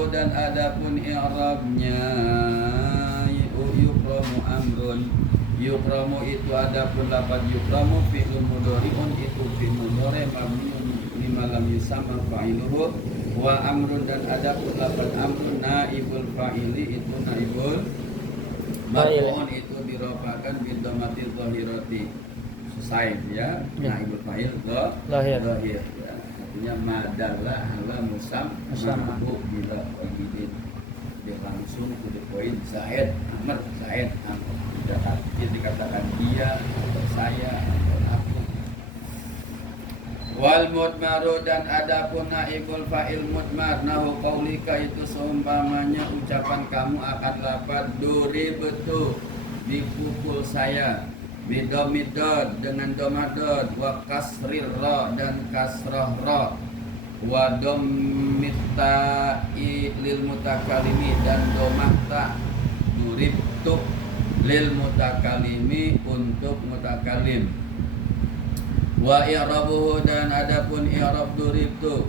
i'rabuhu dan adapun i'rabnya yukramu amrun. Yukramu itu adapun lafaz yukramu fi'lun mudhari'un itu fi'il mudhari' mabniun lima lam yusamma fa'iluhu. Wa amrun dan adapun lafaz amrun naibul fa'ili itu naibul marfu'un itu dirofakan bil dhammatil zahirati. Selesai ya. Naibul fa'il zahir ya. Artinya madalla ala musammahu bila qidin. Dia langsung to the point. Zaid amr zaid amr. Tidak dikatakan dia atau saya atau aku. Wal mudmaru dan adapun naibul fa'il mudmar nahu qaulika itu seumpamanya ucapan kamu akan lafaz duribtu dipukul saya bidomidod dengan domadod wa kasril ra dan kasrah ra wa domitta lil mutakalimi dan domata duribtu lil mutakalimi untuk mutakalim. Wa i'rabuhu dan adapun i'rab duribtu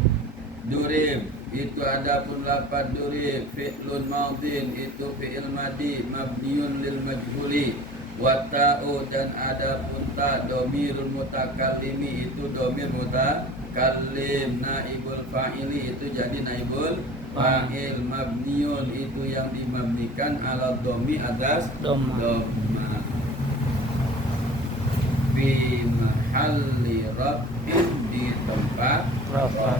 durib itu adapun lafaz durib fi'lun madin itu fi'il madi mabniun lil majhuli wa ta'u dan adapun ta dhamirul mutakallimi itu dhamir mutakallim naibul fa'ili itu jadi naibul fa'il mabniun itu yang dimabnikan ala dhammi atas dhamma fi mahalli raf'in di tempat rafa.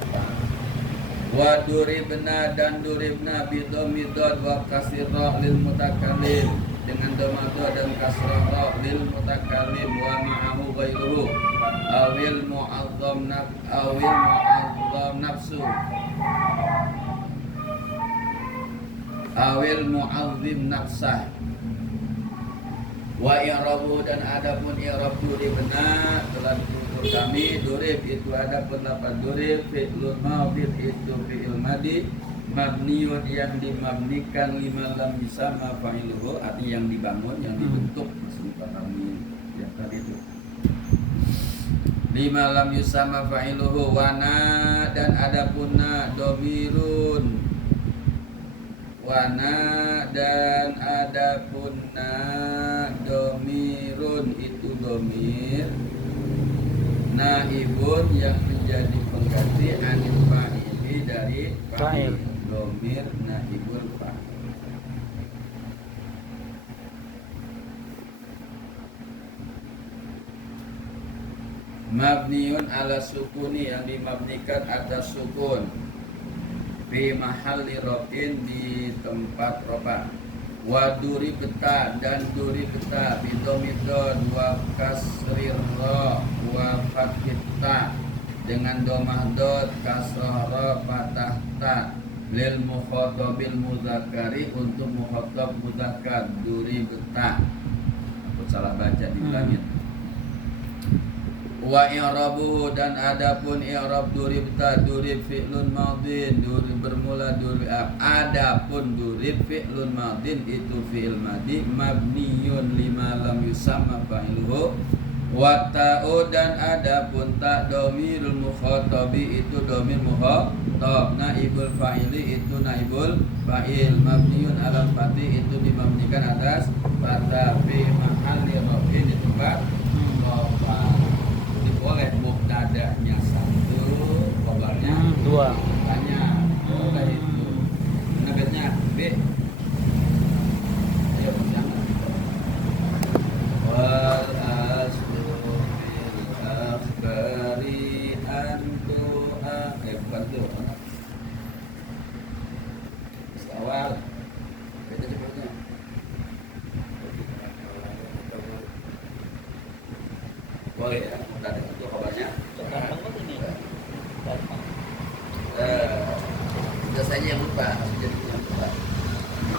Wa duribna dan duribna bi dhammi dad wa kasri ra lil mutakallim dengan dhamma dan kasrah ra lil mutakallim wa ma'ahu ghairuhu awil mu'azzam nafsu awil mu'azzim nafsah. Wa i'rabu dan adapun i'rab duribna telah diukur kami durib itu adapun lafaz durib fi'lun madhi itu fi'il madi mabniun yang dimabnikan lima lam yusamma fa'iluhu artinya yang dibangun yang dibentuk maksud kami yang tadi itu lima lam yusamma fa'iluhu wana dan adapun na domirun wana dan adapun na domirun itu domir naibun yang menjadi pengganti anil fa'ili dari fa'il domir naibul fa'il. Mabniun ala sukuni yang dimabnikan atas sukun fi mahalli rafin di tempat rofa. Wa duribta dan duribta bidomidon wa kasrir ra wa fathita dengan domah dot kasrah ra fathah ta lil mukhatabil muzakkari untuk mukhatab muzakkar duribta. Aku salah baca di langit. Wa i'rabuhu dan adapun i'rab duribta durib fi'lun madin durib bermula durib adapun durib fi'lun madin itu fi'il madi mabniyun lima lam yusamma fa'iluhu wa ta'u dan adapun ta dhamirul mukhatabi itu dhamir mukhatab naibul fa'ili itu naibul fa'il mabniyun alal fathi itu dimabnikan atas fathah fi mahalli rafin itu kan boleh mubtada'nya satu, khabarnya dua. Banyak. Boleh itu. Nagetnya B. Ayo jangan. Wal aslu bil akhbari antu bukan tu. Awal. Kita sebutnya. Boleh ya. Tadi itu kabarnya. Sudah saja yang lupa, jadi yang lupa.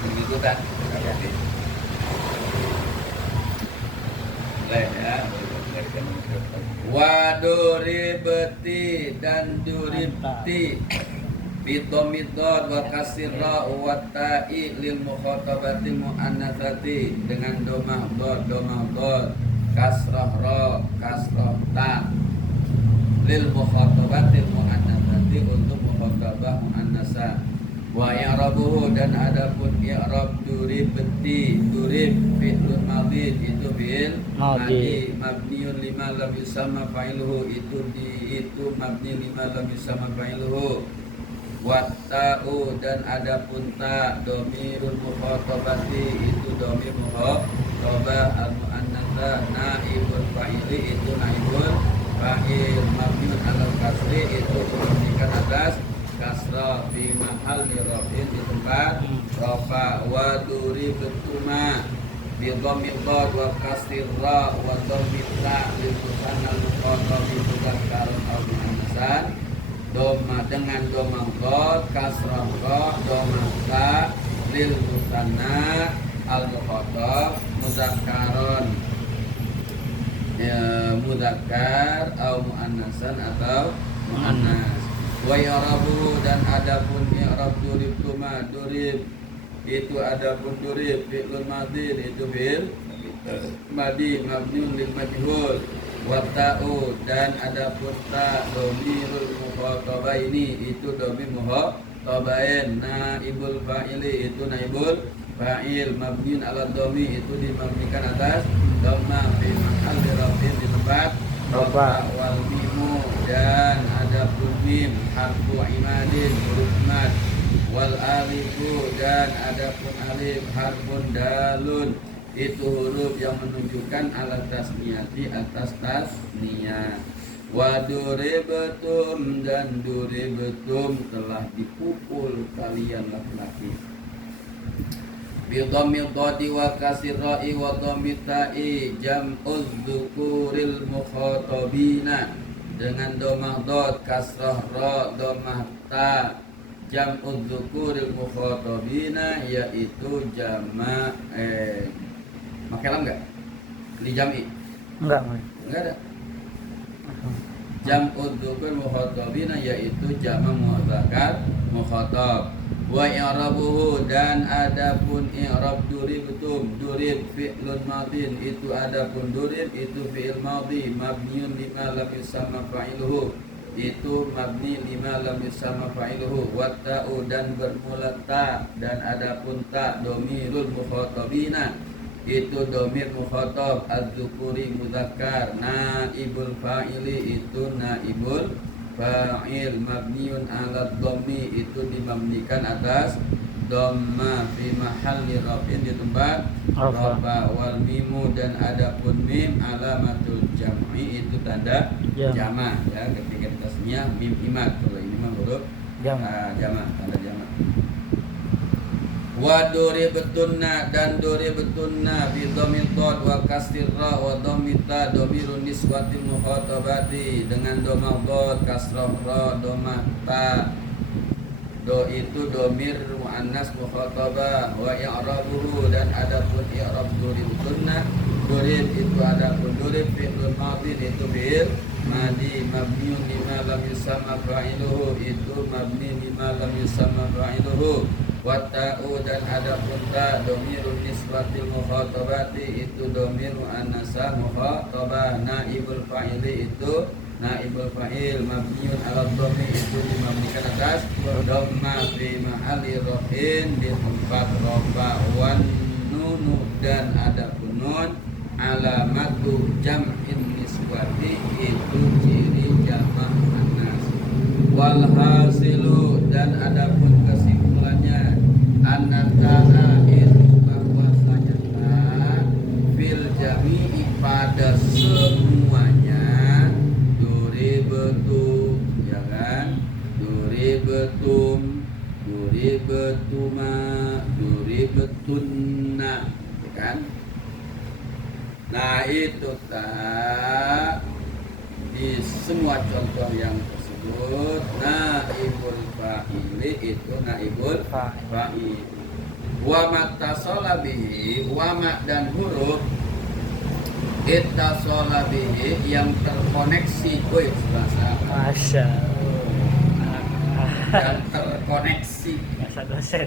Begitu kan? Boleh ya. Wa duribti dan duribti bidomidod wa kasirra wa ta'i lil mukhatabati mu'annatsati dengan domah dod kasrah ra kasrah ta lil mukhatabatil muannatsati untuk mukhatabah muannasah Wa i'rabuhu dan adapun i'rab durib beti durib fi'lun madhi itu fi'il madhi mabniun lima lam yusamma fa'iluhu itu mabni lima lam yusamma fa'iluhu. Wa ta'u dan adapun ta dhamirul mukhatabati itu dhamir mukhatabah al-muannatsa naibul fa'ili itu naibul fa'il mabniun alal kasri itu menunjukkan atas kasrah fi mahal rafin di tempat rafa. Wa duri betuma bi dhammil dad wa kasrir ra wa dhammit ta li tusanal muqaddam bi mudzakkarin aw muannatsan doma dengan doma dad kasrah ra doma ta lil musanna al muqaddam mudzakkaron mudzakkar aw muannatsan atau muannas. Wa i'rabuhu dan adapun i'rab durib tuma durib itu adapun durib fi'lun madhi itu fi'il madhi mabniun lil majhul. Wa ta'u dan adapun ta dhamirul mukhatabaini itu dhamir mukhatabain naibul fa'ili itu naibul fa'il mabniun ala dhammi itu dimabnikan atas dhamma fi mahalli rafin di tempat rafa. Wal mimu dan adapun mim harfu imadin huruf mad. Wal alifu dan adapun alif harfun dalun itu huruf yang menunjukkan alat tasniyati atas tasniyah. Wa duribatum dan duribatum telah dipukul kalian laki-laki. Bi dhammil dhadi wa kasir ra'i wa dhammit ta'i jam'uz dzukuril mukhatabina dengan domah dad kasrah ra domah ta jam'uz dzukuril mukhatabina yaitu jama' pakai lam enggak di jam'i enggak ada jam'uz dzukuril mukhatabina yaitu jama' mudzakkar mukhatab. Wa i'rabuhu dan adapun i'rab duribtum durib fi'lun madhin itu adapun durib itu fi'il madhi mabniun lima lam yusamma fa'iluhu itu mabni lima lam yusamma fa'iluhu. Wa ta'u dan bermula ta dan adapun ta dhamirul mukhatabina itu dhamir mukhatab az-dzukuri mudzakkar naibul fa'ili itu naibul fa'il mabniun ala dhammi itu dimabnikan atas dhamma fi mahalli rafin di tempat rafa. Wal mimu dan adapun mim alamatul jam'i itu tanda jama' ya ketika tasnya mim imad kalau ini mah huruf jama' tanda jama'. Wa duribtunna dan duribtunna bi dhammil dad wa kasrir ra wa dhammit ta dhamirun niswatil mukhatabati dengan dhamma dad kasrah ra dhamma ta do itu dhamir muannas mukhatabah. Wa i'rabuhu dan adapun i'rab duribtunna durib itu adapun durib fi'lun madhi itu fi'il madhi mabniun lima lam yusamma fa'iluhu itu mabni lima lam yusamma fa'iluhu. Wa ta'u dan adapun ta dhamirun nisbatil mukhatabati itu dhamir muannasa mukhatabah naibul fa'ili itu naibul fa'il mabniun ala dhammi itu dimabnikan atas dhamma fi mahalli rafin di tempat rafa. Wan nunu dan adapun nun alamatu jam'in nisbati itu ciri jamak muannas. Wal hasilu dan adapun kesimpulannya annatana itu bahwasanya fil jami'i pada semuanya duribetum ya kan duribetum duribetuma duribetunna ya kan. Nah itu tak di semua contoh yang tersebut naibul fa'ili itu naibul fa'il. Wa mattasala bihi wa ma dan huruf ittasala bihi yang terkoneksi bahasa Masya yang terkoneksi bahasa dosen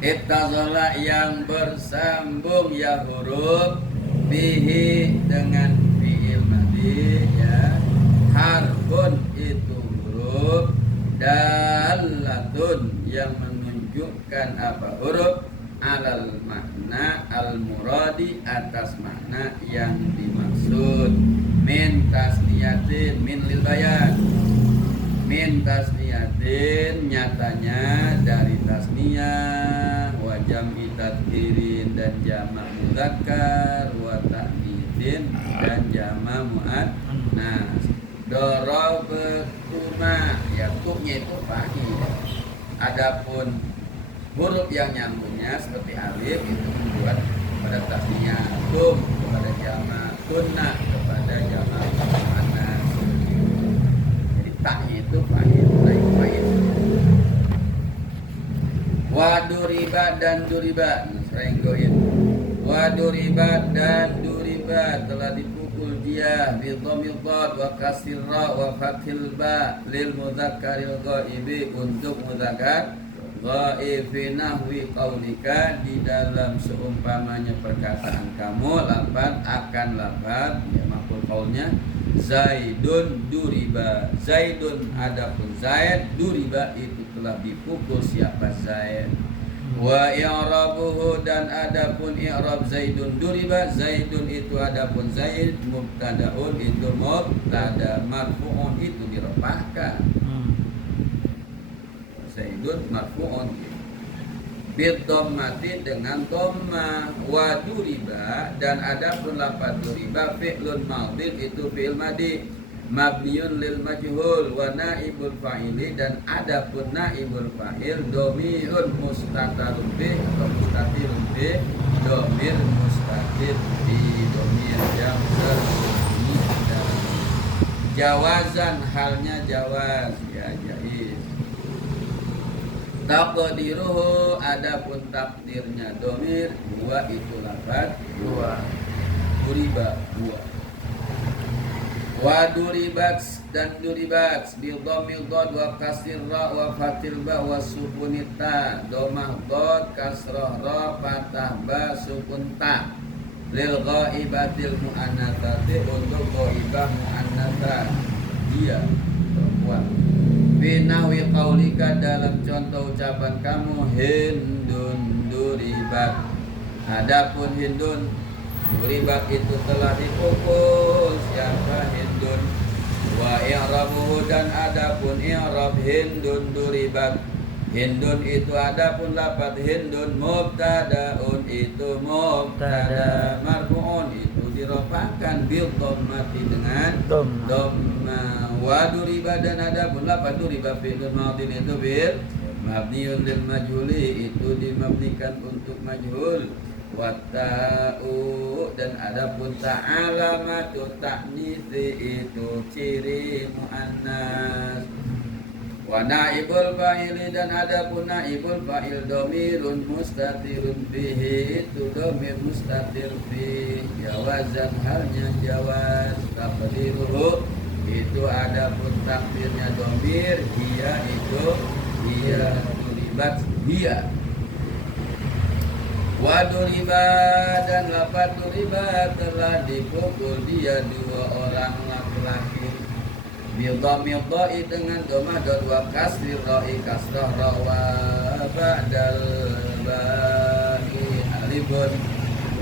ittasala yang bersambung ya huruf bihi dengan fi'il madhi ya harfun itu huruf dalatun yang menunjukkan apa huruf alal makna al muradi atas makna yang dimaksud. Min tasniyatin min lil bayan, min tasniyatin nyatanya dari tasniyah, wa jam'i tadhirin dan jamak mudzakkar, wa ta'nitsin dan jamak muannas. Darabtuma ya tuknya itu fa'il. Adapun huruf yang nyambungnya seperti alif itu membuat pada tasniyah, tum kepada jamak, kunna kepada jamak muannas. Jadi taknya itu fa'il, fa'il. Wa duriba dan duriba, serenggoin. Wa duriba dan duriba telah dipukul dia bi dhammil dhad wa kasril ra wa fathil ba lil mudzakkaril ghaibi untuk mudzakkar ghaib fi nahwi qaulika di dalam seumpamanya perkataan kamu lafaz akan lafaz ya maf'ul qaulnya Zaidun duriba, Zaidun adapun Zaid duriba itu telah dipukul siapa Zaid. Wa i'rabuhu dan adapun i'rab Zaidun duriba, Zaidun itu adapun Zaid mubtadaun itu mubtada, marfu'un itu dirafa'kan. Zaidun marfu'un bidhammati dengan dhamma, wa duriba dan adapun lafaz duriba fi'lun madhi itu fi'il madhi mabniun lil majhul wa naibul fa'ili dan adapun naibul fa'il dhamirun mustatirun bi atau mustatirun bi dhamir mustatir bi dhamir yang tersembunyi dalam jawazan halnya jawaz ya jaiz. Taqdiruhu adapun takdirnya domir huwa itu lafaz huwa duriba huwa wa duribat dan duribat bi dhammil dhad wa kasril ra wa fathil ba wa sukunit ta dhammah dhad kasrah ra fathah ba sukun ta lil ghaibatil muannatsati untuk ghaibah muannatsah dia perempuan. Binahwi qaulika dalam contoh ucapan kamu hindun duribat. Adapun hindun duribat itu telah dipukul siapa hindun. Wa i'rabuhu dan adapun i'rab hindun duribat. Hindun itu adapun lafaz hindun mubtadaun itu mubtada marfu'un itu dirafa'kan bil dhammati dengan dhamma. Wa duriba dan adapun lafaz duriba fi'lun madhin itu bil mabniun lil majhuli itu dimabnikan untuk majhul. Wa ta'u dan adapun ta'alamatu ta'nitsi itu ciri muannas. Wa naibul fa'ili dan adapun naibul fa'il dhamirun mustatirun bihi itu dhamir mustatir fi jawazan halnya jawaz. Taqdiruhu itu adapun takdirnya dhamir dia itu dia duribat dia. Wa duriba dan lafaz duriba telah dipukul dia dua orang laki-laki. Bidhamil dha'i dengan dhammah dan wa kasri ra'i kasrah ra wa ba'dal ba'i alifun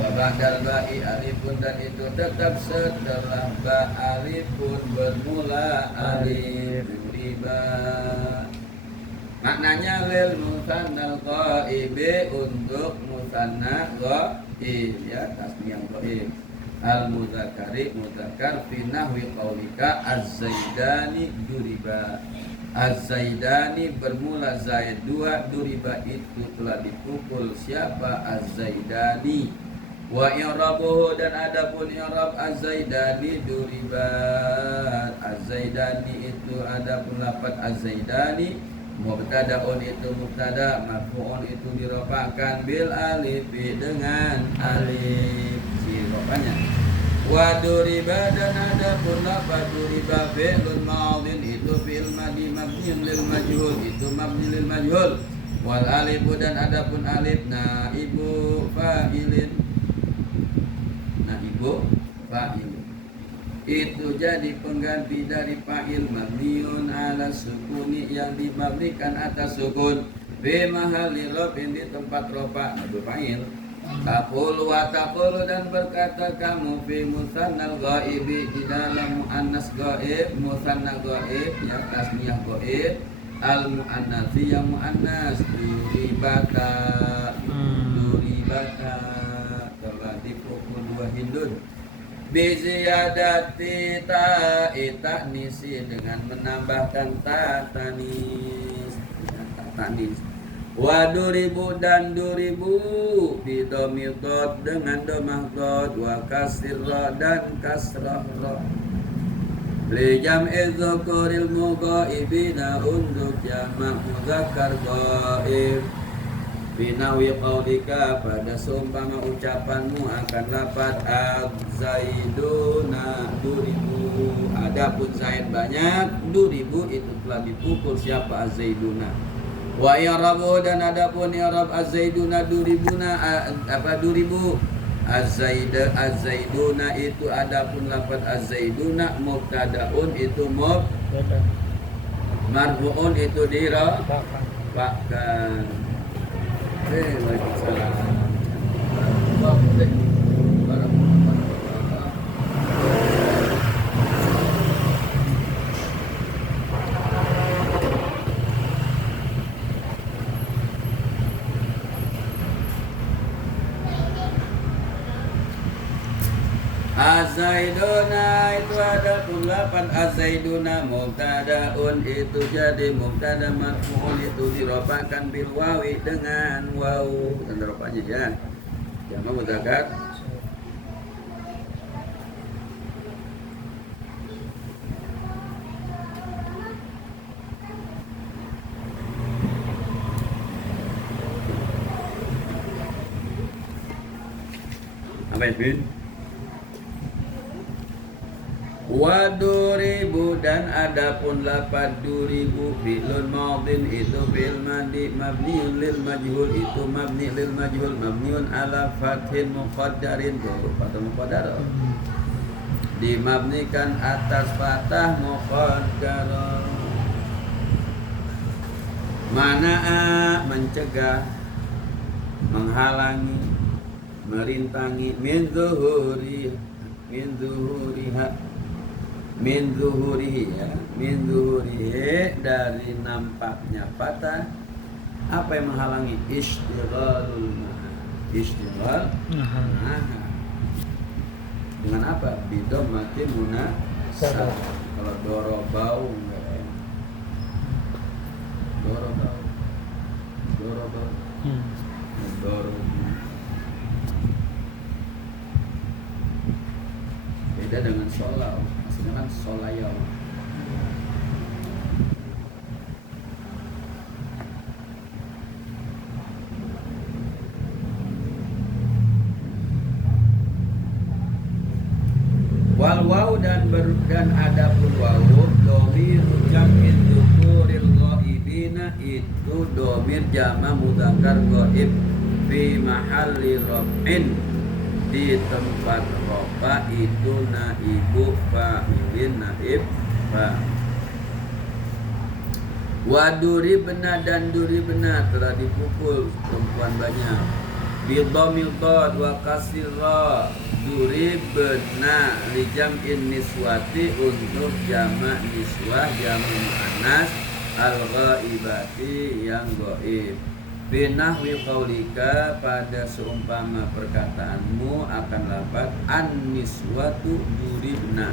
wa ba'dal ba'i alifun dan itu tetap setelah ba alifun bermula alif riba. Maknanya lil mutsanna ghaibi untuk mutsanna ghaib ya tasniyah ghaib. Al mudzakkari mudzakkar fi nahwi qaulika az-zaidani duriba. Az-zaidani bermula zaid dua duriba itu telah dipukul siapa az-zaidani. Wa i'rabuhu dan adapun i'rab az-zaidani duriba. Az-zaidani itu adapun lafaz az-zaidani mubtadaun itu mubtada marfu'un itu dirafa'kan bil alif dengan alif sirofanya. Wa duriba dan adapun lafaz duriba fi'lun madhin itu fi'il madhi mabniun lil majhul itu mabni lil majhul. Wal alifu dan adapun alif naibu fa'ilin naibu fa'il itu jadi pengganti dari fa'il mabniun ala sukuni yang dimabnikan atas sukun fi mahalli raf'in di tempat rofa adu fa'il. Taqulu wa taqulu dan berkata kamu fi musannal ghaibi di dalam muannas ghaib, musanna ghaib ya tasniyah ghaib, al muannatsi yang muannas duribata telah dipukul dua hindun bi ziyadati ta'nisi dengan menambahkan tanis wa duribu dan duribu bidomil dot dengan domah dot wa kasir ra dan kasrah ra li jam'i dzukuril mughaibina untuk jamak muzakkar ghaib binawi qaulika pada seumpama ucapanmu akan lafaz az-zaiduna duribu. Adapun zaid banyak, duribu itu telah dipukul siapa az-zaiduna. Wa i'rabu dan adapun i'rab az-zaiduna duribuna apa duribu az-zaiduna itu adapun lafaz az-zaiduna mubtadaun itu marfu'un itu dirafa'kan. Waalaikumsalam. Az-zaiduna itu ada pulapan az-zaiduna mubtadaun itu jadi mubtada marfu'un itu dirofakan bil wawi dengan waw dan rofanya ya. Jamak mudzakkar apa itu? Waduribu dan adapun lafaz duribu fi'lun madin itu fi'il madi mabniun lil majhul itu mabni lil majhul mabniun ala fathin muqaddarin pada muqaddar dimabnikan atas fathah muqaddar mana'a mencegah menghalangi merintangi min zuhurihi ya min zuhurihi dari nampaknya patah apa yang menghalangi istighal dengan apa bidom mati munasab kalau dorobau enggak dorobau beda dengan sholau maksudnya kan sholayau wal waw dan adapun waw domir jam'in dzukuril ghaibina itu domir jama mudzakkar ghaib fi mahalli raf'in di tempat rofa itu naibu fa'ilin naib fa wa duribna dan duribna telah dipukul perempuan banyak bidhamil dad wa kasira duribna li jam'in niswati untuk jamak niswah jamak muannas al ghaibati yang ghaib binahwi qaulika pada seumpama perkataanmu akan lafaz an-niswatu duribna.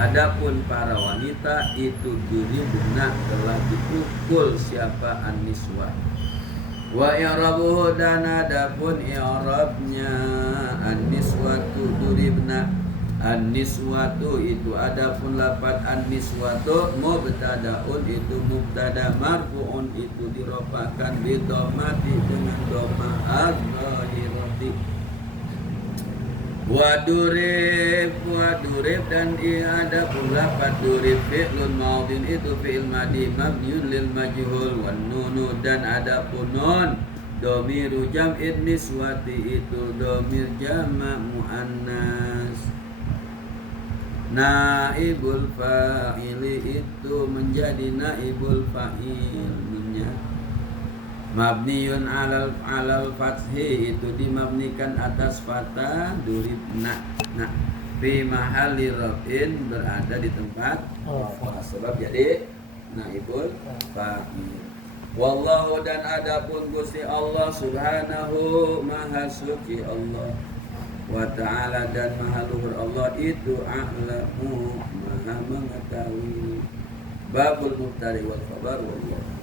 Adapun para wanita itu duribna telah dipukul siapa an-niswah. Wa i'rabuhu dan adapun i'rabnya an-niswatu duribna. An-niswatu itu adapun lafaz an-niswatu mubtadaun itu mubtada marfu'un itu dirofakan bi dhammati dengan dhamma az-zahirati wa durib dan adapun lafaz durib fi'lun madin itu fi'il madi mabniun lil majhul wan nunu dan adapun nun dhamiru jam'in niswati itu dhamir jama' muannas. Naibul fa'ili itu menjadi naibul fa'il Mabniun alal fathi itu dimabnikan atas fathah durib na fi mahalli raf'in berada di tempat sebab jadi naibul fa'il. Wallahu dan adapun Gusti Allah subhanahu maha suci Allah wa ta'ala dan maha luhur Allah itu a'lamu maha mengetahui. Babul mubtadi wal khabar wallahu